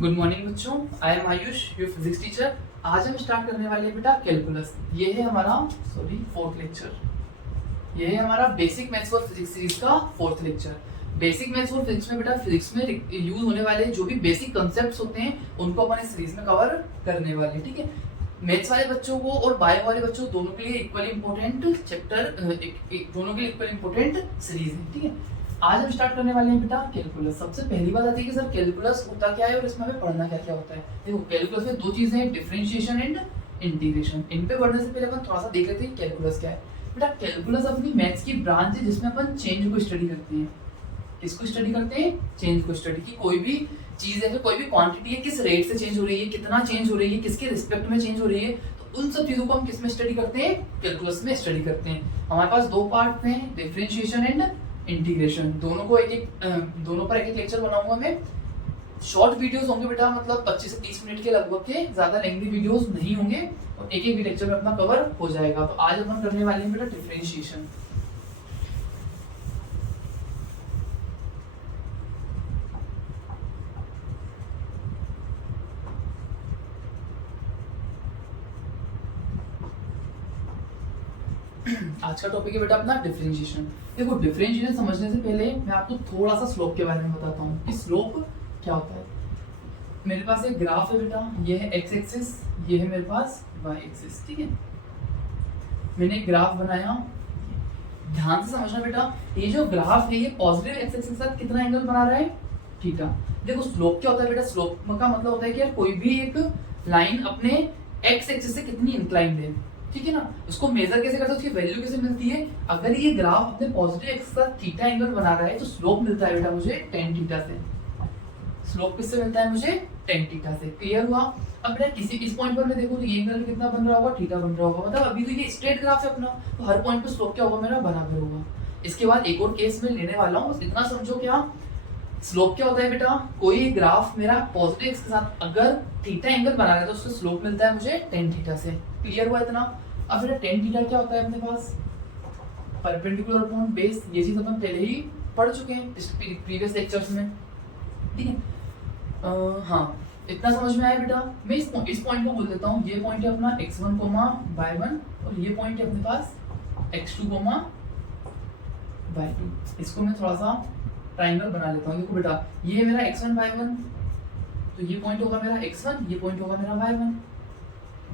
Good morning बच्चों, I am Ayush, your physics teacher. आज हम स्टार्ट करने वाले हैं बेटा कैलकुलस। ये है हमारा फोर्थ लेक्चर। ये है हमारा basic maths for physics series का fourth lecture. Basic maths for physics में बेटा फिजिक्स में यूज होने वाले जो भी बेसिक कंसेप्ट्स होते हैं उनको अपन इस सीरीज में कवर करने वाले हैं, ठीक है। मैथ्स वाले बच्चों को और बायो वाले बच्चों दोनों के लिए इक्वली इंपॉर्टेंट चैप्टर, दोनों के लिए इक्वली इंपॉर्टेंट सीरीज है, ठीक है। आज हम स्टार्ट करने वाले हैं बेटा कैलकुलस। सबसे पहली बात आती है कि सर कैलकुलस होता क्या है और इसमें हमें पढ़ना क्या क्या होता है। देखो कैलकुलस में दो चीजें हैं, डिफरेंशिएशन एंड इंटीग्रेशन। इन पे बढ़ने से पहले अपन थोड़ा सा देख लेते हैं कैलकुलस क्या है। बेटा कैलकुलस अपनी मैथ्स की ब्रांच है जिसमें अपन चेंज को स्टडी करते हैं। किसको स्टडी करते हैं? चेंज को स्टडी की। कोई भी चीज है, कोई भी क्वांटिटी है, किस रेट से चेंज हो रही है, कितना चेंज हो रही है, किसके रिस्पेक्ट में चेंज हो रही है, तो उन सब चीजों को हम किस में स्टडी करते हैं? कैलकुलस में स्टडी करते हैं। हमारे पास दो पार्ट हैं, डिफरेंशिएशन एंड इंटीग्रेशन। दोनों को दोनों पर एक एक लेक्चर बनाऊंगा मैं। शॉर्ट वीडियोस होंगे बेटा, मतलब 25 से 30 मिनट के लगभग के, ज्यादा लेंथी वीडियोस नहीं होंगे और एक एक भी लेक्चर में अपना कवर हो जाएगा। तो आज अपन करने वाले हैं बेटा डिफरेंशिएशन। आज का टॉपिक है बेटा अपना डिफरेंशिएशन। देखो डिफरेंशिएशन समझने से पहले मैं आपको थोड़ा सा स्लोप के बारे में बताता हूँ कि स्लोप क्या होता है। मेरे पास एक ग्राफ है बेटा, ये है एक्स एक्सिस, ये है मेरे पास वाई एक्सिस, ठीक है। मैंने एक ग्राफ बनाया, ध्यान से समझना बेटा। ये जो ग्राफ है ये पॉजिटिव एक्स एक्सिस के साथ कितना एंगल बना रहा है? थीटा। देखो स्लोप क्या होता है बेटा? स्लोप का मतलब होता है कि यार कोई भी एक लाइन अपने एक्स एक्सिस से कितनी इंक्लाइंड है, ठीक है ना। उसको मेजर कैसे करते हैं, उसकी वैल्यू कैसे मिलती है? अगर ये ग्राफ अपने पॉजिटिव एक्सिस का थीटा एंगल बना रहा है तो स्लोप मिलता है बेटा मुझे tan थीटा से। स्लोप किससे मिलता है मुझे? tan थीटा से। क्लियर हुआ? अब बेटा किसी इस पॉइंट पर मैं देखूं तो ये एंगल कितना बन रहा होगा? थीटा बन रहा होगा। मतलब अभी तो ये स्ट्रेट ग्राफ है अपना, तो हर पॉइंट पे स्लोप क्या होगा मेरा? बराबर होगा। इसके बाद एक और केस में लेने वाला हूँ, बस इतना समझो। क्या स्लोप क्या होता है बेटा? कोई ग्राफ मेरा पॉजिटिव एक्स के साथ अगर थीटा एंगल बना रहा है तो उसका स्लोप मिलता है मुझे tan थीटा से। क्लियर हुआ इतना? अब बेटा tan थीटा क्या होता है अपने पास? Perpendicular upon base. ये चीज अपन पहले ही पढ़ चुके हैं इस प्रीवियस लेक्चर्स में, ठीक है। हाँ इतना समझ में आया बेटा। मैं इस पॉइंट को बोल देता हूँ, ये पॉइंट है अपना x1, y1 और ये पॉइंट है अपने पास x2, y2। इसको मैं थोड़ा सा ट्राइंगल बना लेता हूँ। देखो बेटा ये मेरा x1 y1, तो ये पॉइंट होगा मेरा x1, ये पॉइंट होगा मेरा y1,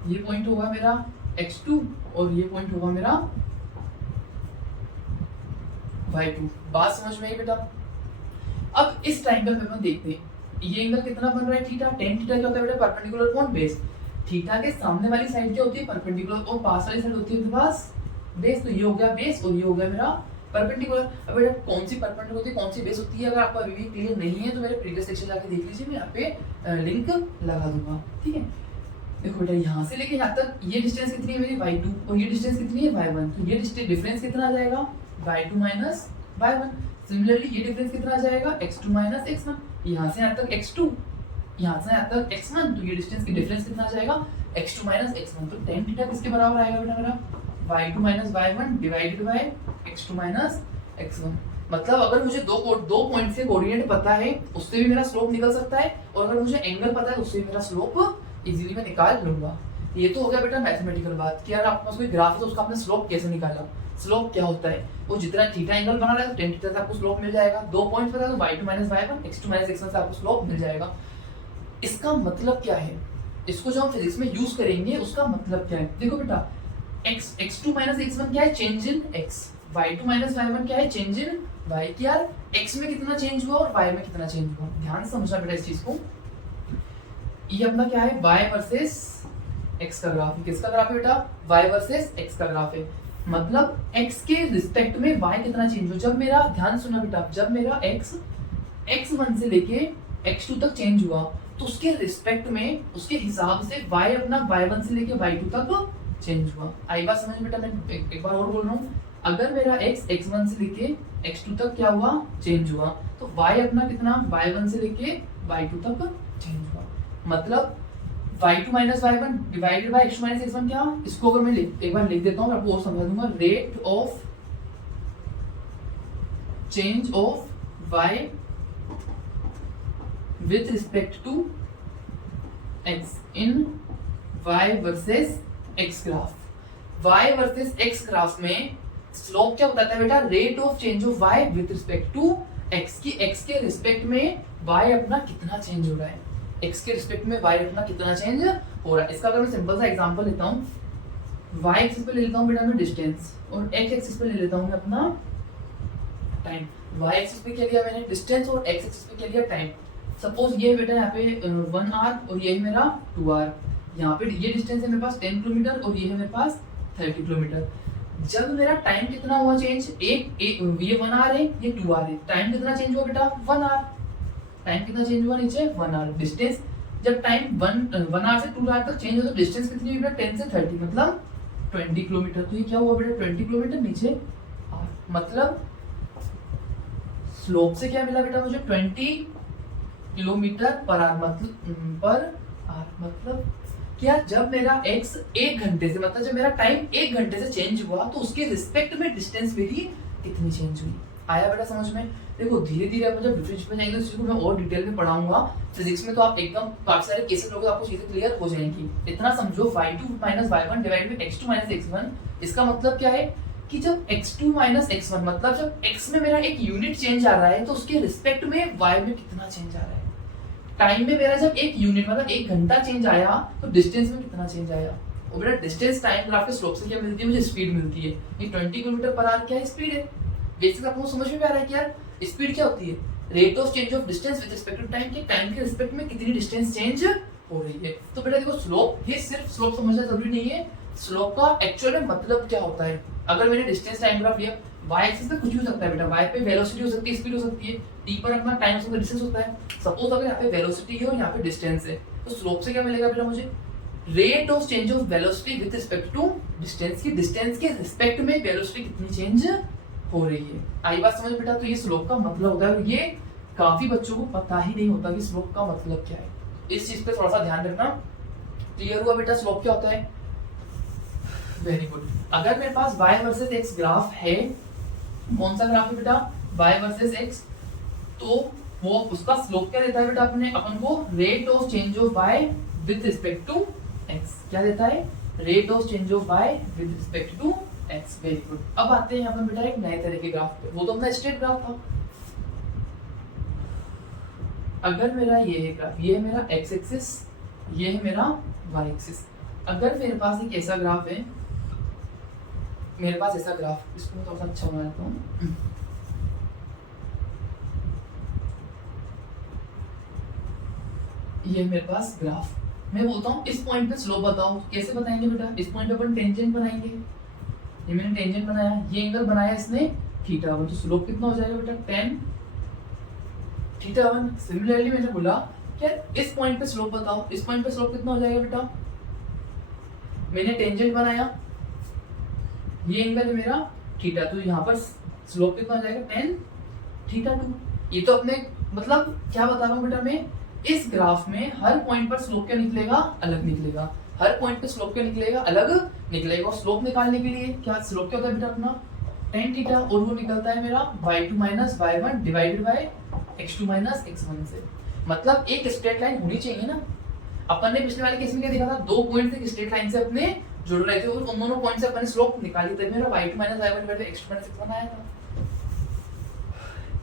ये पॉइंट होगा मेरा x2 और ये पॉइंट होगा मेरा y2। बात समझ में आई बेटा? अब इस ट्राइंगल में हम देखते हैं ये एंगल कितना बन रहा है? थीटा। tan थीटा क्या होता है बेटा? Perpendicular upon base. थीटा के सामने वाली साइड क्या होती है? परपेंडिकुलर, और पास वाली साइड होती है अपने पास बेस। तो ये हो गया बेस और ये हो गया मेरा परपेंडिकुलर। अब बेटा कौन सी परपेंडिकुलर होती है, कौन सी बेस होती है, अगर आपको अभी भी क्लियर नहीं है तो मेरे प्रीवियस सेक्शन जाके देख लीजिए, मैं यहाँ पे लिंक लगा दूंगा, ठीक है। देखो बेटा यहाँ से लेके यहाँ तक ये डिस्टेंस कितनी है मेरी? y2 और ये डिस्टेंस कितनी है? y1। तो ये डिफरेंस कितना आ जाएगा? y2 minus y1। सिमिलरली ये डिफरेंस कितना आ जाएगा? x2 minus x1। यहाँ से यहाँ तक x2, यहाँ से यहाँ तक x1, तो ये डिस्टेंस की डिफरेंस कितना आ जाएगा? x2 minus x1। तो tan थीटा किसके बराबर आएगा बेटा मेरा? y2 minus y1 divided by x2 minus x1। मतलब अगर मुझे दो पॉइंट से कोऑर्डिनेट पता है उससे भी मेरा स्लोप निकल सकता है, और अगर मुझे एंगल पता है तो उससे भी मेरा स्लोप इजीली मैं निकाल लूंगा। ये तो हो गया बेटा मैथमेटिकल बात कि यार आपके पास कोई ग्राफ है तो उसका आपने स्लोप कैसे निकाला। स्लोप क्या होता है? वो जितना थीटा एंगल बना रहा है तो tan थीटा से आपको स्लोप मिल जाएगा। दो पॉइंट पता है तो y2 minus y1, x2 minus x1 से आपको स्लोप मिल जाएगा। इसका मतलब क्या है? इसको जो हम फिजिक्स में यूज करेंगे उसका मतलब क्या है? देखो बेटा x2 माइनस x1 क्या है? Change in x। y2 minus y1 क्या है? Change in y। कि यार x में कितना चेंज हुआ और y में कितना चेंज हुआ। ध्यान से समझना बेटा इस चीज को। ये अपना क्या है? y वर्सेस x का ग्राफ है। किसका ग्राफ है बेटा? y वर्सेस x का ग्राफ है। मतलब x के रिस्पेक्ट में y कितना चेंज हो। जब मेरा, ध्यान सुनना बेटा, जब मेरा x1 से लेके x2 तक चेंज हुआ तो उसके रिस्पेक्ट में, उसके हिसाब से y अपना y1 से लेके y2 तक चेंज हुआ। आई बात समझ बेटा? मैं एक बार और बोल रहा हूँ। अगर मेरा x1 से लेके x2 तक क्या हुआ? चेंज हुआ, तो y अपना कितना? y1 से लेके y2 तक चेंज हुआ। मतलब y2 minus y1 divided by x2 minus x1 क्या? इसको अगर मैं एक बार लिख देता हूँ, आपको और समझा दूंगा। Rate of change of y with respect to X in Y versus X graph. Y versus X graph में स्लोप क्या बताता है बेटा, rate of change of Y with respect to X की एक्स के रिस्पेक्ट में वाई अपना कितना चेंज हो रहा है, एक्स के रिस्पेक्ट में वाई अपना कितना चेंज हो रहा है। इसका अगर मैं सिंपल सा एग्जांपल लेता हूँ, वाई एक्सिस पे ले लेता हूँ बेटा मैं डिस्टेंस और एक्स एक्सिस पे ले लेता हूँ मैं अपना टाइम। वाई एक्सिस पे क्या लिया मैंने डिस्टेंस और एक्स एक्सिस पे क्या लिया टाइम। सपोज ये बेटा यहाँ पे 1 आवर और ये है मेरा 2 आवर, यहाँ पे ये डिस्टेंस है मेरे पास 10 किलोमीटर और ये है मेरे पास 30 किलोमीटर। जब मेरा टाइम कितना हुआ चेंज, ये 1 आवर है ये 2 आवर है, टाइम कितना चेंज हुआ बेटा 1 आवर, टाइम कितना चेंज हुआ नीचे 1 आवर। डिस्टेंस जब टाइम 1 आवर से 2 आवर तक चेंज हो तो डिस्टेंस कितनी हुई बेटा 10 से 30 मतलब 20 किलोमीटर। तो ये क्या हुआ बेटा 20 किलोमीटर नीचे आवर, मतलब स्लोप से क्या मिला बेटा मुझे 20 किलोमीटर पर आवर, मतलब क्या जब मेरा x 1 घंटे से, मतलब जब मेरा टाइम 1 घंटे से चेंज हुआ तो उसके रिस्पेक्ट में डिस्टेंस मेरी कितनी चेंज हुई। आया बेटा समझ में। देखो धीरे धीरे अपन जब डिफरेंशिएट में जाएंगे तो इसको मैं और डिटेल में पढ़ाऊंगा फिजिक्स में, तो आप एकदम काफी सारे केसेस लोगे, आपको चीजें क्लियर हो जाएंगी। इतना समझो y2 minus y1 divide by x2 minus x1, इसका मतलब क्या है कि जब x2 माइनस x1 मतलब जब x में मेरा एक यूनिट चेंज आ रहा है तो उसके रिस्पेक्ट में y में कितना चेंज आ रहा है। टाइम में मेरा जब एक यूनिट मतलब 1 घंटा चेंज आया तो डिस्टेंस में कितना चेंज आया। और बेटा डिस्टेंस टाइम ग्राफ के स्लोप से क्या मिलती है मुझे, स्पीड मिलती है। ये 20 किलोमीटर पर आवर क्या है, स्पीड है। बेसिक आपको समझ में आ रहा है कि यार स्पीड क्या होती है, rate of change of distance with respect to time, के टाइम के रिस्पेक्ट में कितनी डिस्टेंस चेंज हो रही है। तो बेटा देखो स्लोप, ये सिर्फ स्लोप समझना जरूरी नहीं है, स्लोप का एक्चुअल में मतलब क्या होता है। अगर मैंने डिस्टेंस टाइम ग्राफ लिया, वाई एक्सिस पे कुछ भी हो सकता है बेटा, वाई पे वेलोसिटी हो सकती है, स्पीड हो सकती है, टी पर अपना टाइम से डिस्टेंस होता है। सपोज अगर यहाँ पे वेलोसिटी है और यहाँ पे डिस्टेंस है तो स्लोप से क्या मिलेगा बेटा मुझे, rate of change of velocity with respect to distance की डिस्टेंस के रिस्पेक्ट में वेलोसिटी कितनी चेंज हो रही है। आई बात समझ बेटा। तो ये स्लोप का मतलब होता है, ये काफी बच्चों को पता ही नहीं होता कि स्लोप का मतलब क्या है। इस चीज पे थोड़ा सा ध्यान रखना। क्लियर हुआ बेटा स्लोप क्या होता है। Very good. अगर मेरे पास y वर्सेस x ग्राफ है, कौन सा ग्राफ है बेटा y वर्सेस x, तो वो उसका स्लोप क्या देता है बेटा अपने अपन को, rate of change of y with respect to x। क्या देता है, rate of change of y with respect to x। Very good. अब आते हैं अपन बेटा एक नए तरह के ग्राफ पे, वो तो अपना स्ट्रेट ग्राफ था। अगर मेरा ये है ग्राफ, ये है मेरा x एक्सिस, ये है मेरा y एक्सिस। अगर मेरे पास एक ऐसा ग्राफ है, मेरे पास ऐसा ग्राफ, इसको मैं थोड़ा सा अच्छा बना देता हूँ। ये मेरे पास ग्राफ, मैं बोलता हूँ इस पॉइंट पे स्लोप बताओ। कैसे बताएंगे बेटा, इस पॉइंट पे अपन टेंजेंट बनाएंगे। ये मैंने टेंजेंट बनाया, ये एंगल बनाया इसने थीटा1, तो स्लोप कितना हो जाएगा बेटा tan थीटा1। सिमिलरली मैंने बोला क्या इस पॉइंट पे स्लोप बताओ, इस पॉइंट पे स्लोप कितना हो जाएगा बेटा, मैंने टेंजेंट बनाया, ये एंगल है मेरा थीटा, तो यहाँ पर स्लोप कितना हो जाएगा tan थीटा2। ये तो अपने मतलब क्या बता रहा हूँ बेटा मैं, इस ग्राफ में हर पॉइंट पर स्लोप क्या निकलेगा, अलग निकलेगा। हर पॉइंट पे स्लोप क्या निकलेगा, अलग निकलेगा। और स्लोप निकालने के लिए क्या, स्लोप क्या होता है बेटा अपना tan थीटा, और वो निकलता है मेरा y2 minus y1 divided by x2 minus x1 से। मतलब एक स्ट्रेट लाइन होनी चाहिए ना। अपन ने पिछले वाले केस में क्या देखा था, दो पॉइंट एक स्ट्रेट लाइन से अपने जुड़ रहे थे और उन दोनों पॉइंट से अपने स्लोप निकाली, तब मेरा y2 minus y1 divided by x2 minus x1 आया था।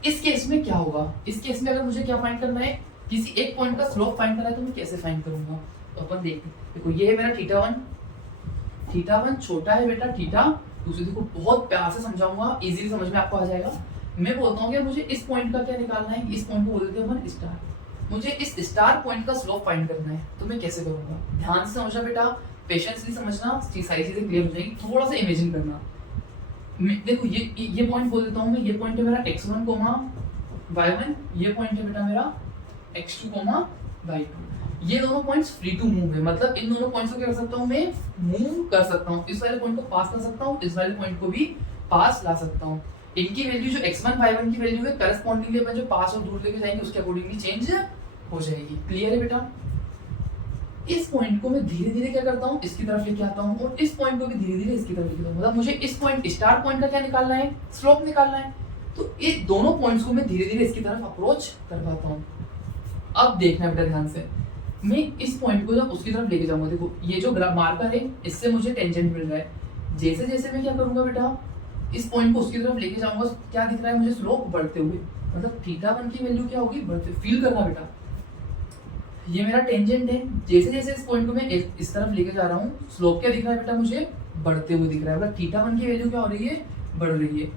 इस केस में क्या होगा, इस केस में अगर मुझे क्या फाइंड करना है, किसी एक पॉइंट का स्लोप फाइंड करना है, तो मैं कैसे फाइंड करूंगा। तो अपन देखते हैं, देखो ये है मेरा थीटा1 छोटा है बेटा थीटा, दूसरे देखो बहुत प्यार से समझाऊंगा, इजीली समझ में आपको आ जाएगा। मैं बोलता हूँ कि मुझे इस पॉइंट का क्या निकालना है, इस पॉइंट को बोल देते हैं अपन स्टार, मुझे इस स्टार पॉइंट का स्लोप फाइंड करना है, तो मैं कैसे करूंगा। ध्यान से समझना बेटा, पेशेंसली समझना, सारी चीजें क्लियर हो जाएगी। थोड़ा सा इमेजिन करना। देखो ये पॉइंट बोल देता हूँ मैं, ये पॉइंट है मेरा x1 y1, ये पॉइंट है बेटा मेरा x2 y2। ये दोनों पॉइंट्स फ्री टू मूव है, मतलब इन दोनों पॉइंट्स को क्या कर सकता हूँ मैं, मूव कर सकता हूँ। इस वाले पॉइंट को पास कर सकता हूँ, इस वाले पॉइंट को भी पास ला सकता हूँ। इनकी वैल्यू जो x1 y1 की वैल्यू है, करस्पॉन्डिंगली अपन जो पास और दूर लेके जाएंगे उसके अकॉर्डिंगली चेंज हो जाएगी। क्लियर है बेटा। इस पॉइंट को मैं धीरे धीरे क्या करता हूँ, इसकी तरफ लेके आता हूँ, और इस पॉइंट को भी धीरे धीरे इसकी तरफ लेके आता हूँ। मतलब मुझे इस पॉइंट स्टार पॉइंट का क्या निकालना है, स्लोप निकालना है। तो ये दोनों पॉइंट्स को मैं धीरे धीरे इसकी तरफ अप्रोच करवाता हूँ। अब देखना बेटा ध्यान से, मैं इस पॉइंट को जब उसकी तरफ लेके जाऊंगा, देखो ये जो मार्कर है इससे मुझे टेंजेंट मिल रहा है, जैसे जैसे मैं क्या करूंगा बेटा इस पॉइंट को उसकी तरफ लेके जाऊंगा, क्या दिख रहा है मुझे, स्लोप बढ़ते हुए, मतलब θ1 की वैल्यू क्या होगी, बढ़ते, फील करना बेटा, ये मेरा टेंजेंट है, जैसे जैसे इस पॉइंट को मैं इस तरफ लेके जा रहा हूँ, स्लोप क्या दिख रहा है बेटा मुझे, बढ़ते हुए दिख रहा है, मतलब θ1 की वैल्यू क्या हो रही है, बढ़ रही है।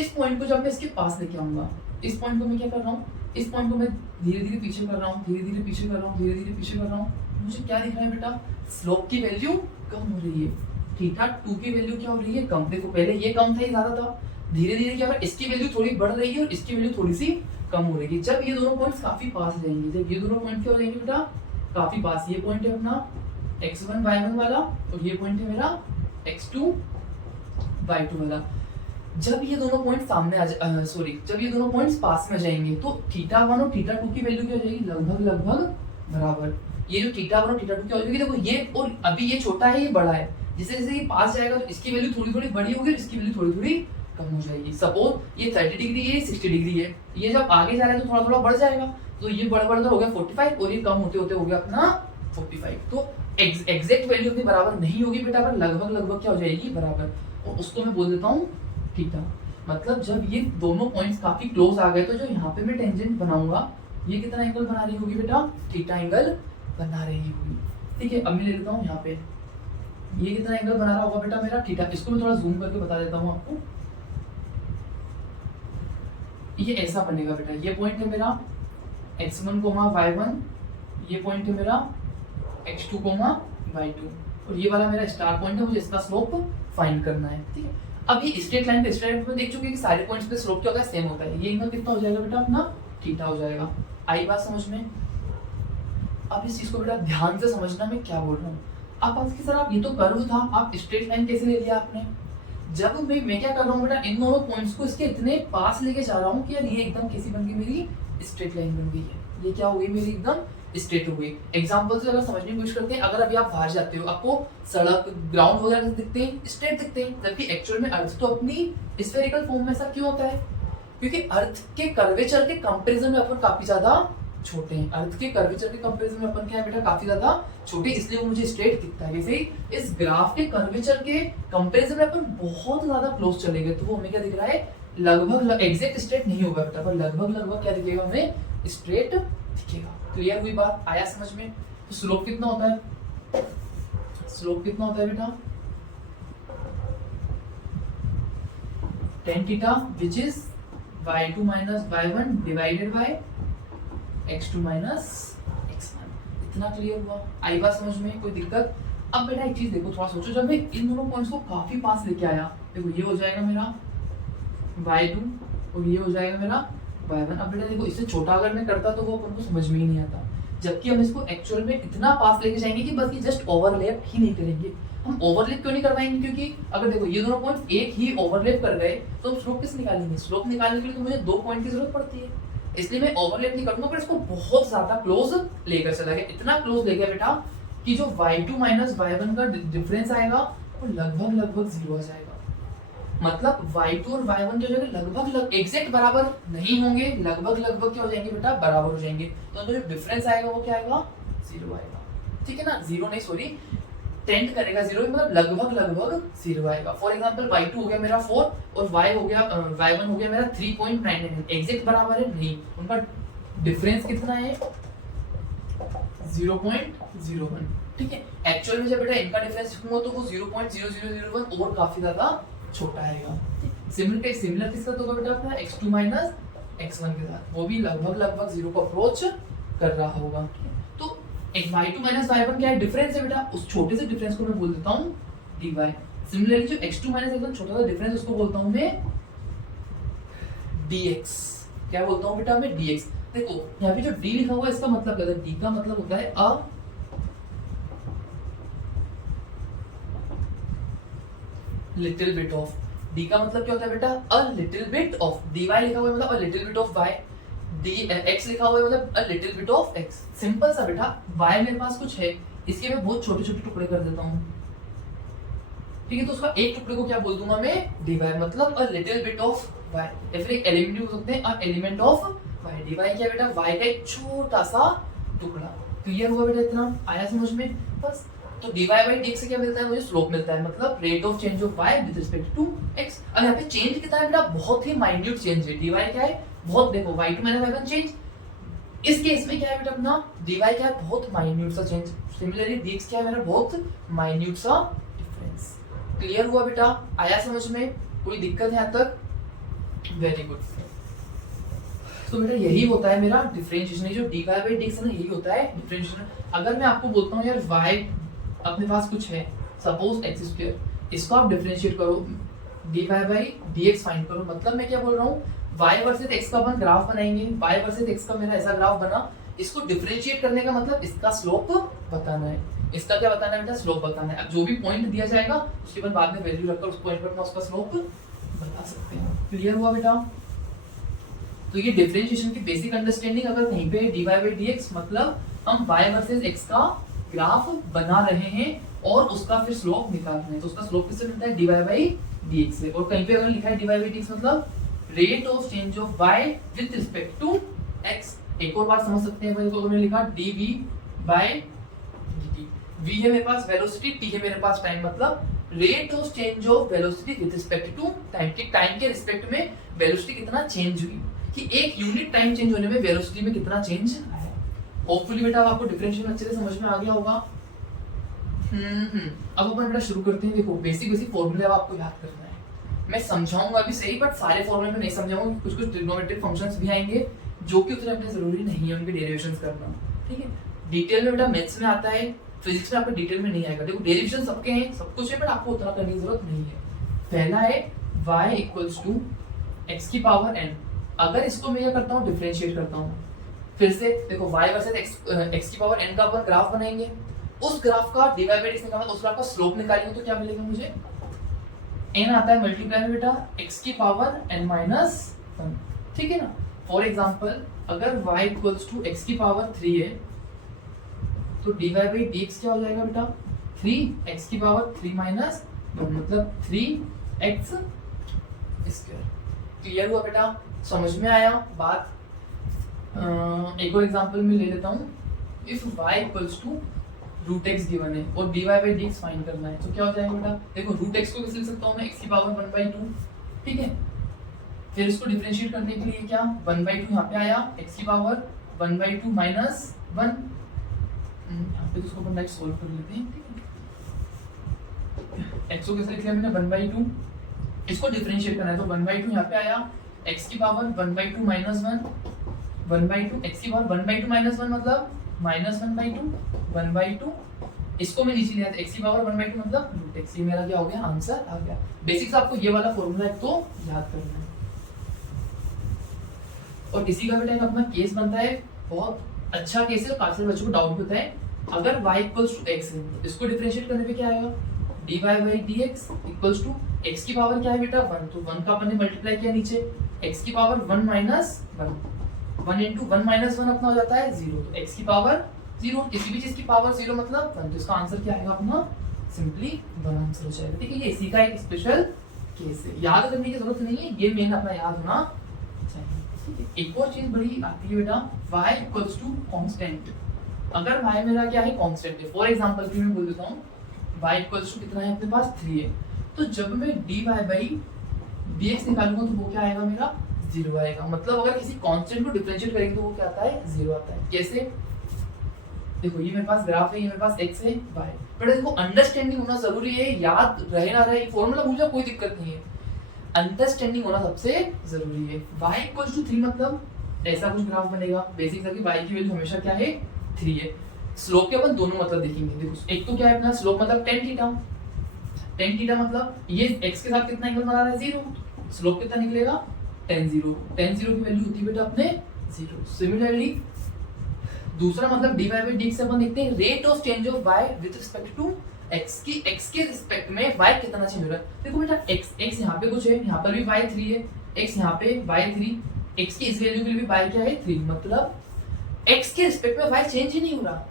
इस पॉइंट को जब मैं इसके पास लेके आऊंगा, इस पॉइंट को मैं क्या कर रहा हूँ, इस पॉइंट को मैं धीरे धीरे पीछे कर रहा हूँ, धीरे धीरे पीछे कर रहा हूँ, धीरे धीरे पीछे कर रहा हूँ, मुझे क्या दिख रहा है बेटा, स्लोप की वैल्यू कम हो रही है, θ2 की वैल्यू क्या हो रही है, कम। देखो पहले ये कम था, ये ज्यादा था, धीरे धीरे क्या हो रहा है, इसकी वैल्यू थोड़ी बढ़ रही है और इसकी वैल्यू थोड़ी सी कम हो रही है। जब ये दोनों पॉइंट्स काफी पास जाएंगे, जब ये दोनों पॉइंट क्या हो जाएंगे बेटा, काफी पास, ये पॉइंट है अपना x1 y1 वाला और ये पॉइंट है मेरा x2 y2 वाला। जब ये दोनों पॉइंट सामने जब ये दोनों पॉइंट्स पास में जाएंगे तो θ1 और θ2 की वैल्यू क्या हो जाएगी, लगभग लगभग बराबर। ये जो θ1 और θ2 क्या हो जाएगी, देखो ये और अभी ये छोटा है, ये बड़ा है, जैसे जैसे ये पास जाएगा तो इसकी वैल्यू थोड़ी थोड़ी बड़ी होगी और इसकी वैल्यू थोड़ी थोड़ी कम हो जाएगी। सपोज ये 30 डिग्री है, 60 डिग्री है, ये जब आगे जा रहा है तो थोड़ा थोड़ा बढ़ जाएगा, तो ये बड़ा बड़ा हो गया 45 और ये कम होते होते हो गया अपना 45। तो एग्जैक्ट वैल्यू अपनी बराबर नहीं होगी बेटा, पर लगभग लगभग क्या हो जाएगी, बराबर, और उसको मैं बोल देता हूँ थीटा। मतलब जब ये दोनों पॉइंट्स काफी क्लोज आ गए तो जो यहाँ पे मैं टेंजेंट बनाऊंगा, ये कितना एंगल बना रही होगी बेटा, थीटा एंगल बना रही होगी। ठीक है, अब मैं ले लेता हूँ यहाँ पे, ये कितना एंगल बना रहा होगा बेटा मेरा, थीटा। इसको मैं थोड़ा जूम करके बता देता हूँ आपको, ये ऐसा बनेगा बेटा, ये पॉइंट है मेरा x1, y1, ये पॉइंट है मेरा x2, y2, और ये वाला मेरा स्टार पॉइंट है, मुझे इसका स्लोप फाइंड करना है। ठीक है, अब ये स्ट्रेट लाइन पे स्ट्रेट में देख चुके हैं कि सारे पॉइंट्स पे स्लोप क्या होता है, सेम होता है। ये एंगल कितना हो जाएगा बेटा अपना, थीटा हो जाएगा। आई बात समझ में? अब इस चीज को बेटा ध्यान से समझना मैं क्या बोल रहा हूँ। आप आज की सर आप ये तो कर्व था, आप स्ट्रेट लाइन कैसे ले लिया आपने? जब मैं क्या कर रहा हूँ बेटा, इन दोनों पॉइंट्स को इसके इतने पास लेके जा रहा हूँ कि यार ये एकदम कैसी बन गई, मेरी स्ट्रेट लाइन बन गई है, ये क्या हो गई मेरी, एकदम स्ट्रेट हो गई। एग्जांपल से अगर समझने की कोशिश करते हैं, अगर अभी आप बाहर जाते हो, आपको सड़क, ग्राउंड वगैरह दिखते हैं, स्ट्रेट दिखते हैं, जबकि एक्चुअल में अर्थ तो अपनी स्फेरिकल फॉर्म में ऐसा क्यों होता है? क्योंकि अर्थ के कर्वेचर के कंपैरिजन में अपन काफी ज्यादा छोटे हैं। अर्थ के कर्वेचर के कंपैरिजन में अपन क्या है बेटा, काफी ज्यादा छोटे, इसलिए वो मुझे स्ट्रेट दिखता है। जैसे इस ग्राफ के कर्वेचर के कंपैरिजन में अपन बहुत ज्यादा क्लोज चले गए, तो वो हमें क्या दिख रहा है, लगभग एग्जैक्ट स्ट्रेट नहीं होगा बेटा, पर लगभग लगभग क्या दिखेगा हमें, स्ट्रेट दिखेगा। क्लियर हुई बात, आया समझ में? तो स्लोप कितना होता है, स्लोप कितना होता है बेटा, tan theta which is y2 minus y1 divided by x2 minus x1। इतना क्लियर हुआ? आई बात समझ में? कोई दिक्कत? अब बेटा एक चीज देखो, थोड़ा सोचो, जब मैं इन दोनों पॉइंट्स को काफी पास लेके आया, देखो ये हो जाएगा मेरा y2 और ये हो जाएगा मेरा y1। अब बेटा देखो, इससे छोटा अगर मैं करता तो वो अपन को समझ में ही नहीं आता, जबकि हम इसको एक्चुअल में इतना पास लेके जाएंगे कि बस ये जस्ट ओवरलैप ही नहीं करेंगे। हम ओवरलैप क्यों नहीं करवाएंगे? क्योंकि अगर देखो ये दोनों पॉइंट्स एक ही ओवरलैप कर गए तो हम स्लोप किस निकालेंगे? स्लोप निकालने के लिए तो मुझे 2 पॉइंट की जरूरत पड़ती है, इसलिए मैं ओवरलैप नहीं करूंगा, पर इसको बहुत ज्यादा क्लोज लेकर चला गया। इतना क्लोज ले गया बेटा कि जो y2 माइनस y1 का डिफरेंस आएगा वो लगभग लगभग 0 आ जाएगा। मतलब y2 और y1 जो जगह लगभग एग्जैक्ट बराबर नहीं होंगे, लगभग लगभग क्या हो जाएंगे बेटा, बराबर हो जाएंगे। तो जो डिफरेंस आएगा वो क्या आएगा, 0 आएगा। ठीक है ना, 0 नहीं, सॉरी, टेंड करेगा 0, मतलब लगभग लगभग 0 आएगा। फॉर एग्जांपल y2 हो गया मेरा 4 और y1 हो गया मेरा 3.99। एग्जैक्ट बराबर है नहीं, उनका डिफरेंस कितना है, 0.01। ठीक है, एक्चुअल में जब बेटा इनका डिफरेंस लिखूंगा तो वो 0.0001 और काफी ज्यादा छोटा आएगा। सिमिलर किसका होगा बेटा अपना x2 माइनस x1 के साथ, वो भी लगभग लगभग 0 को अप्रोच कर रहा होगा। तो y2 माइनस y1 क्या है, डिफरेंस है बेटा, उस छोटे से डिफरेंस को मैं बोल देता हूँ dy। सिमिलरली जो x2 माइनस x1 छोटा सा डिफरेंस, उसको बोलता हूँ मैं dx। क्या बोलता हूँ बेटा मैं, dx। देखो यहाँ पे जो d लिखा हुआ है, इसका मतलब क्या है, d का मतलब होता है a little bit of. d का मतलब क्या होता है बेटा, a little bit of. dy लिखा हुआ है मतलब a little bit of y, x लिखा हुआ है मतलब a little bit of x। Simple सा बेटा, y मेरे पास कुछ है, इसके मैं बहुत छोटे छोटे टुकड़े कर देता हूँ। ठीक है, तो उसका एक टुकड़े को क्या बोल दूंगा मैं, dy, मतलब a little bit of y, या फिर एक एलिमेंट बोल सकते हैं, a element of y। dy क्या बेटा, y का एक छोटा सा टुकड़ा। क्लियर हुआ बेटा? इतना आया समझ में? बस। तो dy बाई dx से क्या मिलता है मुझे? स्लोप मिलता है, मतलब rate of change of y with respect to x। अब यहाँ पे चेंज कितना है बेटा? बहुत ही माइन्यूट चेंज है। dy क्या है? बहुत, देखो y2 माइनस y1 चेंज। इस केस में क्या है बेटा अपना? dy क्या है? बहुत माइन्यूट सा चेंज। सिमिलरली dx क्या है मेरा? बहुत माइन्यूट सा डिफरेंस। क्लियर हुआ बेटा? आया समझ में? कोई दिक्कत है यहाँ तक? Very good. तो बेटा यही होता है मेरा डिफरेंशिएशन। जो dy बाई dx है ना, यही होता है डिफरेंशिएशन। अगर मैं आपको बोलता हूँ यार y अपने पास कुछ है, सपोज एक्स स्क्वायर, इसको आप डिफरेंशिएट करो, dy बाई dx फाइंड करो, मतलब मैं क्या बोल रहा हूँ, y वर्सेस x का अपन ग्राफ बनाएंगे, y वर्सेस x का मेरा ऐसा ग्राफ बना, इसको डिफरेंशिएट करने का मतलब इसका स्लोप बताना है। इसका क्या बताना है बेटा? स्लोप बताना है। अब जो भी पॉइंट दिया जाएगा उसके बाद में वैल्यू रखकर उस पॉइंट पर अपना उसका स्लोप बता सकते हैं। क्लियर हुआ बेटा? तो ये डिफरेंशिएशन की बेसिक अंडरस्टैंडिंग। अगर कहीं पे dy बाई dx मतलब हम y वर्सेस x का ग्राफ बना रहे हैं और उसका फिर स्लोप निकाल रहे हैं, तो उसका स्लोप किससे मिलता है? dy बाई dx से। और कहीं पे अगर लिखा है dy बाई dx मतलब rate of change of y with respect to x। एक और बात समझ सकते हैं भाई, तो हमने लिखा dv बाई dt। v है मेरे पास वेलोसिटी, t है मेरे पास टाइम, मतलब rate of change of velocity with respect to time. कि टाइम के रिस्पेक्ट में वेलोसिटी कितना चेंज हुई, कि एक यूनिट टाइम चेंज होने में वेलोसिटी में कितना चेंज आया। होपफुली बेटा आपको डिफरेंशिएशन अच्छे से समझ में आ गया होगा। अब अपन बेटा शुरू करते हैं। देखो बेसिक बेसिक फॉर्मूले अब आपको याद करना है। मैं समझाऊंगा अभी सही, बट सारे फॉर्मूले में नहीं समझाऊंगा। कुछ कुछ ट्रिग्नोमेट्रिक फंक्शंस भी आएंगे जो कि उतने अपने जरूरी नहीं है उनके डेरिवेशंस करना, ठीक है। डिटेल में बेटा मैथ्स में आता है, फिजिक्स में आपको डिटेल में नहीं आएगा। देखो डेरिवेशन सबके हैं, सब कुछ है, बट आपको उतना करने की जरूरत नहीं है। पहला है y इक्वल्स टू x की पावर n। अगर इसको मैं क्या करता हूँ? डिफरेंशिएट करता हूँ। फिर से देखो y वर्सेस x की पावर n का अपन ग्राफ बनाएंगे, उस ग्राफ का dy बाई dx निकालना, उस ग्राफ का स्लोप निकालेंगे, तो क्या मिलेगा मुझे? n आता है मल्टीप्लाई में बेटा x की पावर n माइनस 1, ठीक है ना। फॉर एग्जांपल अगर y इक्वल्स टू x की पावर 3 है, तो dy बाई dx क्या हो जाएगा बेटा? 3x की पावर 3 माइनस 1, मतलब 3x स्क्वायर। क्लियर हुआ बेटा? समझ में आया बात? एक और एग्जांपल में ले लेता हूँ। If y equals to root X given है और dy बाई dx फाइंड करना है, तो क्या हो जाएगा बेटा? देखो रूट एक्स को कैसे लिख सकता हूँ मैं? x की पावर 1/2, ठीक है। फिर इसको डिफरेंशिएट करने के लिए क्या 1/2 यहाँ पे आया, x की पावर 1/2 माइनस 1, यहाँ पे तो इसको अपन डायरेक्ट सोल्व कर लेते हैं, ठीक है। x को कैसे लिख लिया मैंने? 1/2। इसको डिफरेंशिएट करना है, तो 1/2 यहाँ पे आया, x की पावर 1/2 माइनस 1, 1/2 x की पावर 1/2 माइनस 1 मतलब माइनस 1/2, 1/2 इसको मैं नीचे लिया था, x की पावर 1/2 मतलब रूट x। ये मेरा क्या हो गया? आंसर आ गया। बेसिक्स आपको ये वाला फॉर्मूला एक तो याद करना है। और इसी का बेटा एक अपना केस बनता है, बहुत अच्छा केस है, काफी बच्चों को डाउट होता है। अगर y इक्वल्स टू x है, इसको डिफरेंशिएट करने पे क्या आएगा? dy by dx equals to x की पावर क्या है बेटा? 1, तो 1 का अपन ने मल्टीप्लाई किया नीचे, x की पावर 1 माइनस 1, 1 इंटू 1 माइनस 1 अपना हो जाता है 0, तो x की पावर 0, किसी भी चीज की पावर 0 मतलब 1, तो इसका आंसर क्या आएगा अपना? सिंपली 1 आंसर हो जाएगा, ठीक है। ये इसी का एक स्पेशल केस है, याद करने की जरूरत नहीं है, ये मेन अपना याद होना चाहिए। एक और चीज बड़ी आती है बेटा, y इक्वल्स टू कांस्टेंट। अगर y मेरा क्या है? कांस्टेंट है। फॉर एग्जांपल मैं बोल देता हूँ y इक्वल्स टू कितना है अपने पास? 3 है। तो जब मैं dy बाई dx निकालूंगा तो वो क्या आएगा मेरा? 0 आएगा। मतलब अगर किसी कांस्टेंट को डिफरेंशिएट करेंगे तो वो क्या आता है? 0 आता है। कैसे? देखो ये मेरे पास ग्राफ है, ये मेरे पास x है, y। बट देखो अंडरस्टैंडिंग होना जरूरी है, याद रहे ना रहे, फॉर्मूला भूल जाओ कोई दिक्कत नहीं है, अंडरस्टैंडिंग होना सबसे जरूरी है। y इक्वल्स टू 3 मतलब ऐसा कुछ ग्राफ बनेगा। बेसिक सा कि y की वैल्यू हमेशा क्या है? 3 है। स्लोप के अपन दोनों मतलब देखेंगे। देखो एक तो क्या है अपना स्लोप मतलब tan थीटा, tan थीटा मतलब ये x के साथ कितना एंगल बना रहा है? 0, स्लोप कितना निकलेगा? tan 0। tan 0 की वैल्यू होती है बेटा अपने 0। सिमिलरली दूसरा मतलब dy बाई dx से अपन देखते हैं rate of change of y with respect to x की x के रिस्पेक्ट में y कितना चेंज हो रहा है। देखो बेटा x यहाँ पे कुछ है, यहाँ पर भी y 3 है, x यहाँ पे y 3, x की इस वैल्यू के लिए भी y क्या है? 3, मतलब x के रिस्पेक्ट में y चेंज ही नहीं हो रहा।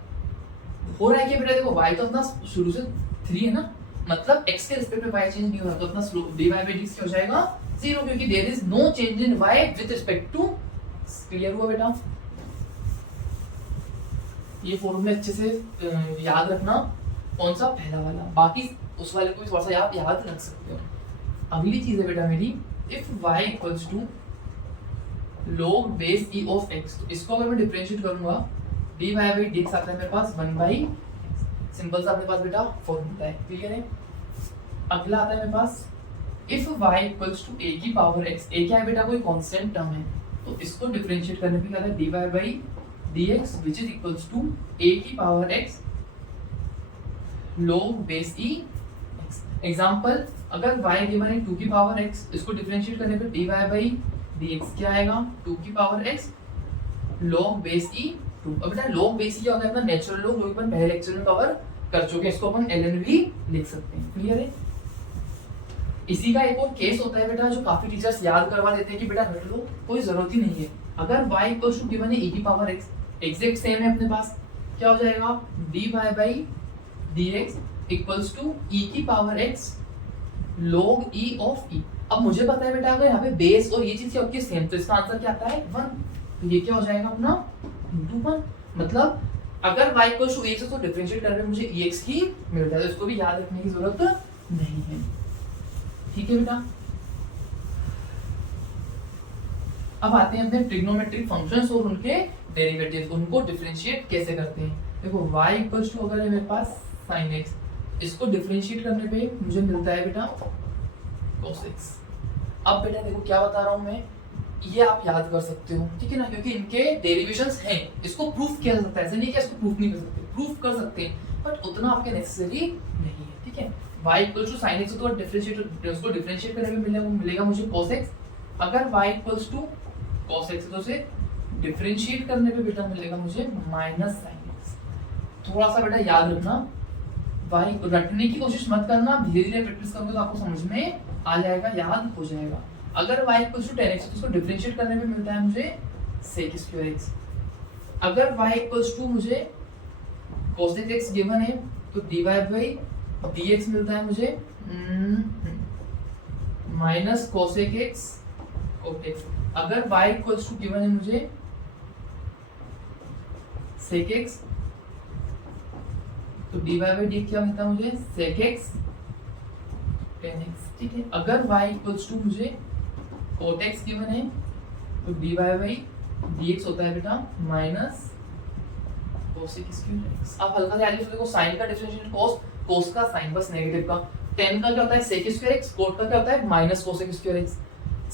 हो रहा है कि बेटा देखो y तो अपना शुरू से 3 है ना, मतलब x के रिस्पेक्ट में y चेंज नहीं हो रहा, तो अपना स्लोप dy बाई dx क्या हो जाएगा? 0, क्योंकि there is no change in y with respect to. Clear हुआ बेटा? ये फॉर्मूला अच्छे से याद रखना, कौन सा, पहला वाला, बाकी उस वाले को भी थोड़ा सा याद रख सकते हो। अगली चीज है बेटा मेरी, if y equals to log base e of x, तो इसको अगर मैं डिफरेंशिएट करूंगा dy बाई dx आता है मेरे पास 1 बाई, सिंपल सा अपने पास बेटा फॉर्मूला है, क्लियर है। अगला आता है मेरे पास if y equals to a की पावर x, a क्या है बेटा, कोई कांस्टेंट टर्म है, तो इसको डिफरेंशिएट करने पे क्या आता है dy by dx which is equals to a की power x log base e x। Example, अगर y गिवन है 2 की पावर x, इसको डिफरेंशिएट करने पे dy बाई dx क्या आएगा 2 की power x log base e 2। अब बेटा log बेस e क्या होता है, अपना नेचुरल लॉग, जो अपन पहले लेक्चर में कवर कर चुके हैं, इसको अपन ln भी लिख सकते हैं, क्लियर है। इसी का एक और केस होता है बेटा, जो काफी टीचर्स याद करवा देते हैं कि बेटा रट लो, कोई जरूरत ही नहीं है। अगर y इक्वल्स टू गिवन है e की पावर x, एग्जैक्ट सेम है अपने पास, क्या हो जाएगा dy by dx equals to e की power x log e of e। अब मुझे पता है बेटा, अगर यहाँ पे बेस और ये चीज क्या होती है सेम, तो इसका आंसर क्या आता है 1, तो ये क्या हो जाएगा अपना इंटू 1। मतलब अगर y इक्वल्स टू x है तो डिफरेंशिएट करने में मुझे ex ही मिलता है, तो इसको भी याद रखने की जरूरत नहीं है, ठीक है बेटा। अब आते हैं अपने ट्रिग्नोमेट्रिक फंक्शंस और उनके डेरिवेटिव्स, उनको डिफरेंशिएट कैसे करते हैं। देखो y इक्वल्स टू अगर है मेरे पास sin x, इसको डिफरेंशिएट करने पे मुझे मिलता है बेटा cos x। अब बेटा देखो क्या बता रहा हूं मैं, ये आप याद कर सकते हो, ठीक है ना, क्योंकि इनके डेरिवेशंस हैं, इसको प्रूफ किया जा सकता है, ऐसे नहीं कि इसको प्रूफ नहीं कर सकते, प्रूफ कर सकते हैं, बट उतना आपके नेसेसरी नहीं है, ठीक है। y equals to sin x, तो डिफरेंशिएट, उसको डिफरेंशिएट करने में मिलेगा मुझे cos x। अगर y equals to cos x, तो उसे डिफरेंशिएट करने पे बेटा मिलेगा मुझे माइनस sin x। थोड़ा सा बेटा याद रखना, y रटने की कोशिश मत करना, धीरे धीरे प्रैक्टिस करोगे तो आपको समझ में आ जाएगा, याद हो जाएगा। अगर y इक्वल्स टू 10x, तो इसको डिफरेंशिएट करने पे मिलता है मुझे sec स्क्वायर x। अगर y इक्वल्स टू मुझे cos x गिवन है, तो dy बाई dx मिलता है मुझे minus cos x cot x। अगर y इक्वल्स टू गिवन है मुझे sec x, तो dy बाई डी क्या मिलता है मुझे sec x tan x, ठीक है। अगर y इक्वल्स टू मुझे cot x गिवन है, तो dy बाई dx होता है बेटा माइनस cos स्क्वायर x। अब हल्का ध्यान से देखो, sin का डिफरेंशिएशन cos का sin बस नेगेटिव का, tan का क्या होता है sec स्क्वायर x, cot का क्या होता है minus cos square x,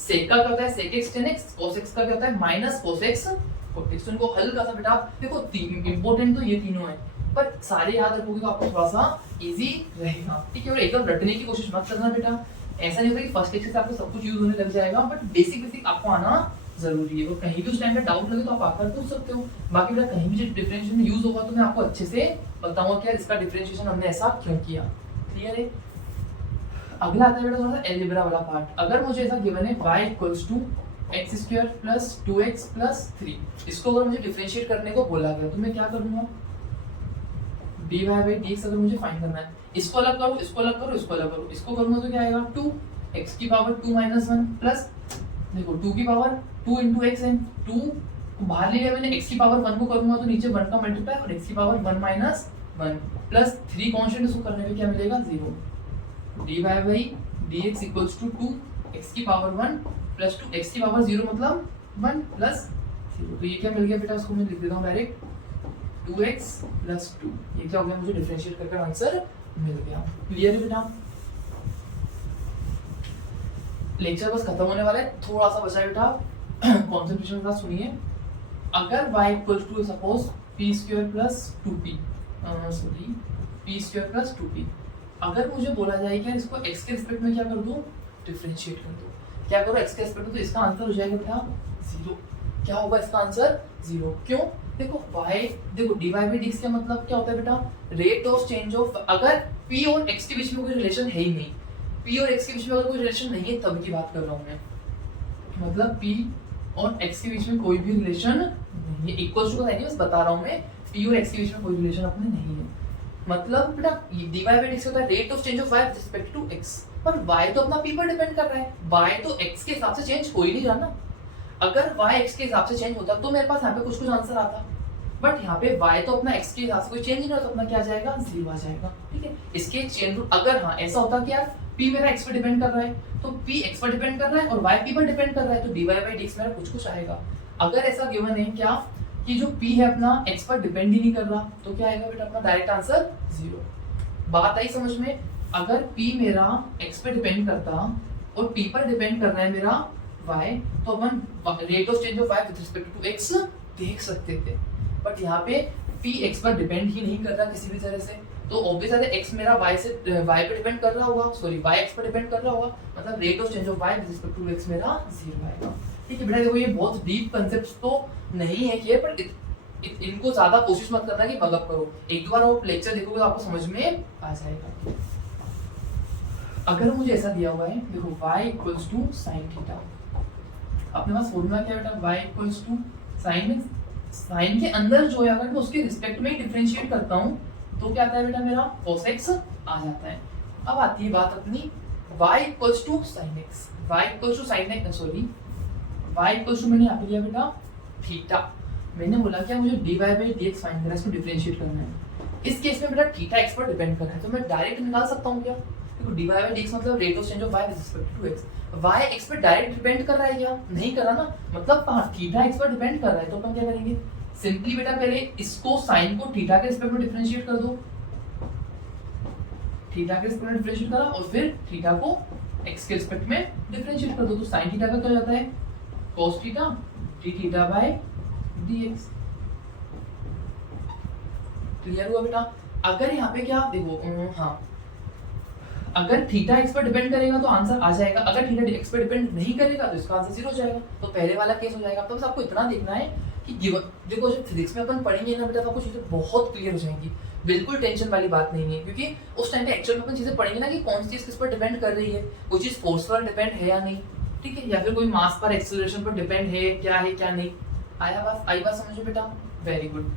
sec का क्या होता है sec x tan x, cos x का क्या होता है minus cos x cot x। तो इनको हल्का सा बेटा देखो, इंपॉर्टेंट तो ये तीनों है, पर सारे याद रखोगे तो आपको थोड़ा सा इजी रहेगा, ठीक है। और एकदम रटने की कोशिश मत करना बेटा, ऐसा नहीं होता कि फर्स्ट लेक्चर से आपको सब कुछ यूज होने लग जाएगा, बट बेसिक आपको आना जरूरी है। और कहीं भी उस टाइम पे डाउट लगे तो आप आकर पूछ सकते हो। बाकी बेटा कहीं भी डिफरेंशिएशन यूज होगा तो मैं आपको अच्छे से बताऊंगा कि यार इसका डिफरेंशिएशन हमने ऐसा क्यों किया, क्लियर है। अगला आता है बेटा थोड़ा सा एलजेब्रा वाला पार्ट। अगर मुझे ऐसा गिवन है y equals to X square plus 2x plus 3, इसको अगर मुझे डिफरेंशिएट करने को बोला गया तो मैं क्या करूंगा, dy बाई dx अगर मुझे फाइंड करना है, इसको अलग करो, इसको अलग करो, इसको अलग करो, इसको करूंगा तो क्या आएगा 2 x की पावर 2 माइनस 1 प्लस, देखो 2 की पावर 2 इंटू एक्स है, 2 बाहर ले लिया मैंने, x की पावर 1 को करूंगा तो नीचे 1 का मल्टीप्लाई और x की पावर 1 माइनस 1 प्लस 3 कांस्टेंट, इसको करने पे क्या मिलेगा 0। dy by dx equals to 2 x की पावर 1 प्लस 2 x की पावर 0 मतलब 1 प्लस 0। तो ये क्या मिल गया बेटा, उसको मैं लिख देता हूँ डायरेक्ट 2x प्लस 2। ये क्या हो गया, मुझे डिफरेंशिएट करके आंसर मिल गया, क्लियर है बेटा। लेक्चर बस खत्म होने वाला है, थोड़ा सा बचा है बेटा, कंसंट्रेशन के साथ सुनिए। अगर y equals to suppose p square plus 2p, sorry p square plus 2p, अगर मुझे बोला जाए कि इसको x के रिस्पेक्ट में क्या कर दूं, डिफरेंशिएट कर दूं, क्या करो x के रिस्पेक्ट में, तो इसका आंसर हो जाएगा बेटा 0। क्या होगा इसका आंसर 0, क्यों, देखो y, देखो dy बाई dx का मतलब क्या होता है बेटा, रेट ऑफ चेंज ऑफ, अगर p और x के बीच में कोई रिलेशन है ही नहीं, p और x के बीच में अगर कोई रिलेशन नहीं है तब की बात कर रहा हूं मैं, मतलब p और x के बीच में कोई भी रिलेशन नहीं है, इक्वल्स टू का नहीं, बस बता रहा हूं मैं, p और x के बीच में कोई रिलेशन अपने नहीं है, मतलब बेटा dy बाई dx होता है rate of change of y with respect to x, पर y तो अपना p पर डिपेंड कर रहा है, y तो x के हिसाब से चेंज हो ही नहीं रहा ना। अगर y x के हिसाब से चेंज होता तो मेरे पास यहाँ पे कुछ आंसर आता, बट यहाँ पे y तो अपना x के हिसाब से कोई चेंज नहीं होता, अपना क्या आ जाएगा 0 आ जाएगा, ठीक है। इसके चेन रूल अगर हाँ ऐसा होता कि यार p मेरा x पर डिपेंड कर रहा है तो p x पर डिपेंड कर रहा है और y p पर डिपेंड कर रहा है तो dy by dx मेरा कुछ आएगा। अगर ऐसा गिवन है क्या कि जो p है अपना x पर डिपेंड ही नहीं कर रहा तो क्या आएगा बेटा अपना डायरेक्ट आंसर 0। बात आई समझ में? अगर p मेरा x पर डिपेंड करता और p पर डिपेंड कर रहा है मेरा y तो अपन rate of change of y with respect to x देख सकते थे, बट यहाँ पे p x पर डिपेंड ही नहीं कर रहा किसी भी तरह से, तो ऑब्वियस है x मेरा y से y पे डिपेंड कर रहा होगा, सॉरी y x पर डिपेंड कर रहा होगा, मतलब rate of change of y with respect to x मेरा 0 आएगा, ठीक है बेटा। देखो ये बहुत डीप कांसेप्ट्स तो नहीं है कि पर इनको ज्यादा कोशिश मत करना कि बगअप करो, एक बार वो लेक्चर देखोगे तो आपको समझ में आ जाएगा। अगर मुझे ऐसा दिया हुआ है देखो y equals to sin theta, अपने पास फॉर्मूला क्या बेटा y इक्वल्स टू साइन के अंदर जो है अगर मैं उसके रिस्पेक्ट में डिफरेंशिएट करता हूँ तो क्या आता है बेटा मेरा cos x आ जाता है। अब आती है बात अपनी y equals to sin x, y equals to sin x sorry y equals to मैंने यहाँ पे लिया बेटा थीटा, मैंने बोला क्या मुझे dy by dx फाइंड करना है, इसको डिफरेंशिएट करना है। इस केस में बेटा थीटा x पर डिपेंड कर रहा है तो मैं डायरेक्ट निकाल सकता हूँ क्या, देखो dy by dx मतलब rate of change of y with respect to x, y x पर डायरेक्ट डिपेंड कर रहा है क्या, नहीं कर रहा ना, मतलब हाँ थीटा x पर डिपेंड कर रहा है तो अपन क्या करेंगे सिंपली बेटा पहले इसको साइन को थीटा के रिस्पेक्ट में डिफरेंशिएट कर दो, थीटा के रिस्पेक्ट में डिफरेंशिएट करा और फिर थीटा को x के रिस्पेक्ट में डिफरेंशिएट कर दो तो sin थीटा का क्या हो जाता है cos theta d theta by dx। Clear हुआ बेटा? अगर यहाँ पे क्या देखो हाँ अगर थीटा x पर डिपेंड करेगा तो आंसर आ जाएगा, अगर थीटा x पर डिपेंड नहीं करेगा तो इसका आंसर 0 हो जाएगा, तो पहले वाला केस हो जाएगा। तो बस आपको इतना देखना है कि गिवन देखो जब फिजिक्स में अपन पढ़ेंगे ना बेटा तो आपको चीजें बहुत क्लियर हो जाएंगी, बिल्कुल टेंशन वाली बात नहीं है, क्योंकि उस टाइम पे एक्चुअल में अपन चीजें पढ़ेंगे ना कि कौन सी चीज किस पर डिपेंड कर रही है, कोई चीज फोर्स पर डिपेंड है या नहीं, ठीक है, या फिर कोई मास पर एक्सेलरेशन पर डिपेंड है क्या नहीं। आई बात समझ में बेटा? वेरी गुड,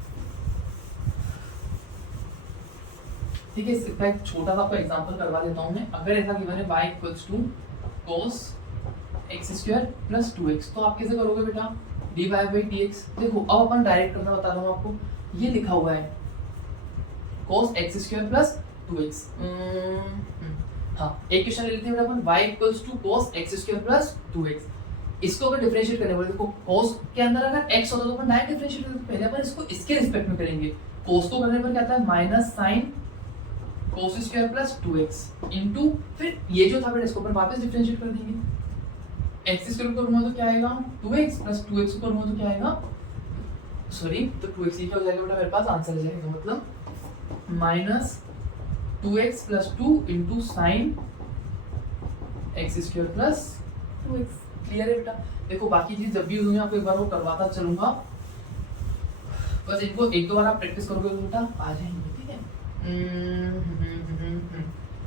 ठीक है। इसका एक छोटा सा आपको एग्जांपल करवा देता हूं मैं। अगर ऐसा गिवन है y equals to cos x square plus 2x तो आप कैसे करोगे बेटा dy by dx। देखो अब अपन डायरेक्ट करना बता रहा हूं आपको, ये लिखा हुआ है cos x square plus 2x। हाँ एक क्वेश्चन ले लेते हैं बेटा अपन y equals to cos x square plus 2x, इसको अगर डिफरेंशिएट करने बोले देखो cos के अंदर अगर x होता तो अपन डायरेक्ट डिफरेंशिएट करते, पहले अपन इसको इसके रिस्पेक्ट में करेंगे, cos को करने पर क्या आता है minus sin cos square plus 2x into फिर ये जो था बेटा इसको अपन वापस डिफरेंशिएट कर देंगे, x स्क्वायर को करूंगा तो क्या आएगा 2x प्लस 2x को करूंगा तो क्या आएगा सॉरी तो 2x ये क्या हो जाएगा बेटा मेरे पास आंसर आ जाएगा, मतलब minus 2x plus 2 into sin x square plus 2x। Clear है बेटा? देखो बाकी चीज जब भी यूज होंगी आपको एक बार वो करवाता चलूंगा, बस इनको एक दो बार आप प्रैक्टिस करोगे तो बेटा आ जाएंगे, ठीक है।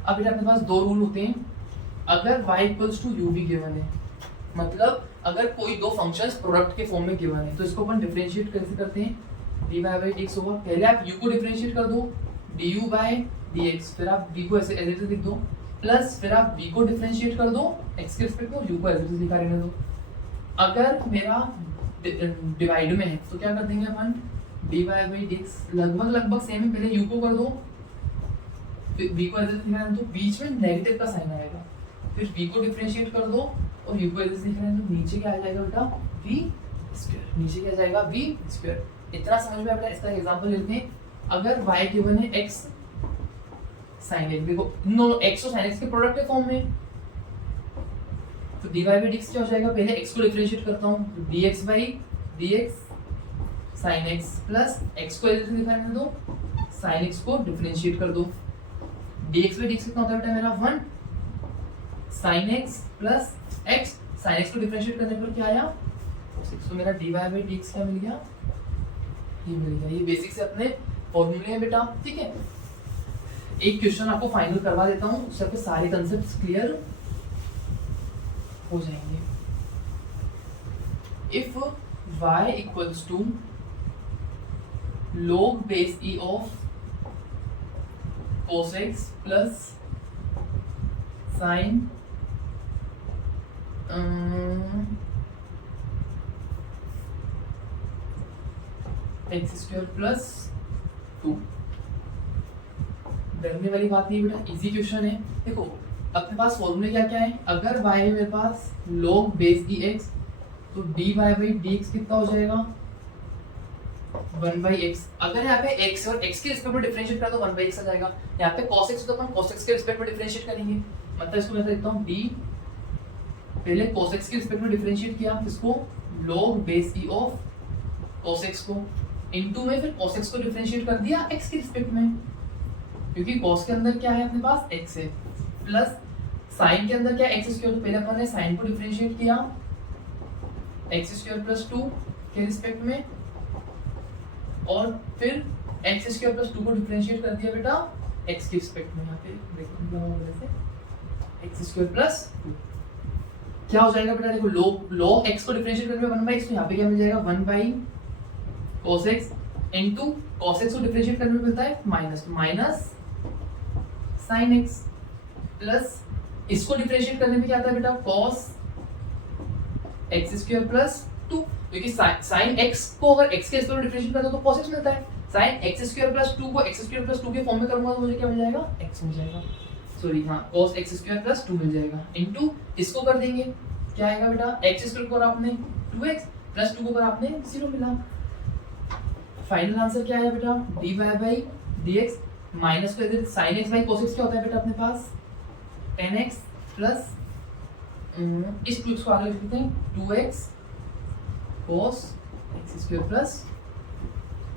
अब बेटा अपने पास दो रूल होते हैं, अगर y इक्वल्स टू u भी गिवन है, मतलब अगर कोई दो फंक्शंस प्रोडक्ट के फॉर्म में गिवन है तो इसको अपन डिफरेंशिएट कैसे करते हैं dy by dx होगा, पहले आप u को डिफरेंशिएट कर दो du by dx, फिर आप v को ऐसे ऐसे लिख दो प्लस फिर आप v को डिफरेंशिएट कर दो x के रिस्पेक्ट में, u को ऐसे लिखा रहने दो। अगर मेरा डिवाइड में है तो क्या कर देंगे अपन dy by dx लगभग सेम है, पहले u को कर दो फिर v को ऐसे लिखा रहने दो, बीच में नेगेटिव का साइन आएगा, फिर v को डिफरेंशिएट कर दो और u को ऐसे लिखा रहने दो, नीचे क्या आ जाएगा बेटा v स्क्वायर, नीचे क्या जाएगा v स्क्वायर। इतना समझ में आ बेटा? इसका एग्जांपल लेते हैं, अगर y गिवन है x sin x, देखो नो x और sin x के प्रोडक्ट के फॉर्म में तो dy by dx क्या हो जाएगा, पहले x को डिफरेंशिएट करता हूं dx by dx sin x plus x को ऐसे लिखा रहने दो sin x को डिफरेंशिएट कर दो, dx by dx कितना होता है बेटा मेरा 1 sin x plus x, sin x को डिफरेंशिएट करने पर क्या आया 6, तो मेरा dy by dx क्या मिल गया, ये मिल गया। ये बेसिक से अपने फॉर्मूले हैं बेटा, ठीक है। एक क्वेश्चन आपको फाइनल करवा देता हूं, उससे आपके सारे कंसेप्ट्स क्लियर हो जाएंगे। If y equals to log base e of cos x plus sin X square plus 2। डरने वाली बात नहीं बेटा, इजी क्वेश्चन है। देखो अपने पास फॉर्मूले क्या क्या है, अगर y है मेरे पास log बेस ई एक्स, तो dy बाई डी एक्स कितना हो जाएगा 1 बाई एक्स। अगर यहाँ पे x और x के रिस्पेक्ट में डिफरेंशिएट करा तो 1 बाई एक्स आ जाएगा। यहाँ पे cos x तो अपन cos x के रिस्पेक्ट में डिफरेंशिएट करेंगे, मतलब इसको मैं लिखता हूँ d, पहले cos x के रिस्पेक्ट में डिफरेंशिएट किया, इसको log base E of cos x को, इनटू में फिर cos x को डिफरेंशिएट कर दिया x के रिस्पेक्ट में, क्योंकि cos के अंदर क्या है अपने पास x है, प्लस sin के अंदर क्या है x स्क्वायर, तो पहले अपन ने sin को डिफरेंशिएट किया x स्क्वायर प्लस 2 के रिस्पेक्ट में, और फिर x स्क्वायर प्लस 2 को डिफरेंशिएट कर दिया बेटा x के रिस्पेक्ट में। यहाँ पे देखो x स्क्वायर प्लस 2 क्या हो जाएगा बेटा, देखो log x को डिफरेंशिएट करने में 1 बाई x, तो यहाँ पे क्या मिल जाएगा 1 by cos x into cos x को डिफरेंशिएट करने में मिलता है माइनस sin x, प्लस इसको डिफरेंशिएट करने में क्या आता है बेटा cos x स्क्वायर प्लस 2, क्योंकि sin x को अगर x के रिस्पेक्ट में डिफरेंशिएट करता तो cos x मिलता है, sin x स्क्वायर प्लस 2 को x स्क्वायर प्लस 2 के फॉर्म में करूंगा तो मुझे क्या मिल जाएगा x मिल जाएगा, सॉरी हाँ cos x स्क्वायर प्लस 2 मिल जाएगा, इनटू इसको कर देंगे क्या आएगा बेटा x स्क्वायर को अगर आपने 2x प्लस 2 को अगर आपने 0 मिला। फाइनल आंसर क्या है बेटा dy बाई dx माइनस को इधर sin x by cos x क्या होता है बेटा अपने पास 10x प्लस इस 2x को आगे लिख देते हैं 2x cos x square plus.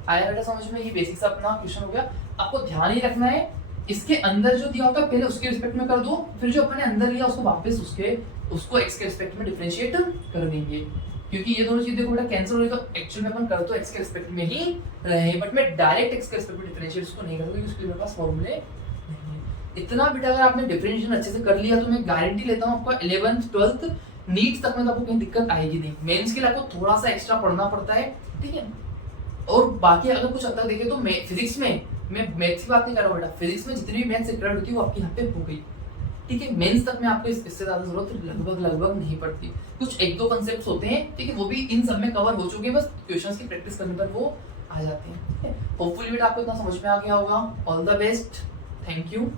आया बेटा समझ में, ये बेसिक सा अपना क्वेश्चन हो गया। आपको ध्यान ही रखना है इसके अंदर जो दिया होता है पहले उसके रिस्पेक्ट में कर दो, फिर जो अपने अंदर लिया उसको वापस उसको x के रिस्पेक्ट में डिफरेंशिएट कर देंगे, क्योंकि ये दोनों चीजें देखो बेटा कैंसिल हो रही, तो एक्चुअल में अपन कर तो x के रिस्पेक्ट में ही रहे, बट मैं डायरेक्ट x के रिस्पेक्ट में डिफरेंशिएट उसको नहीं करूंगा क्योंकि उसके मेरे पास फॉर्मूले नहीं है। इतना बेटा अगर आपने डिफरेंशिएशन अच्छे से कर लिया तो मैं गारंटी लेता हूं आपका 11th 12th नीट तक में तो आपको कहीं दिक्कत आएगी नहीं। मेंस के लिए आपको थोड़ा सा एक्स्ट्रा पढ़ना पड़ता है, ठीक है। और बाकी अगर कुछ हद तक देखें तो फिजिक्स में, मैं मैथ्स की बात नहीं कर रहा हूँ बेटा, फिजिक्स में जितनी भी मैथ्स रिक्वायर्ड होती है वो आपकी यहाँ पे हो गई, ठीक है। मेंस तक में आपको इससे ज्यादा जरूरत लगभग नहीं पड़ती। कुछ एक दो कंसेप्ट्स होते हैं, ठीक है, वो भी इन सब में कवर हो चुके हैं, बस क्वेश्चंस की प्रैक्टिस करने पर वो आ जाते हैं, ठीक है। होपफुली बेटा आपको इतना समझ में आ गया होगा। All the best, thank you.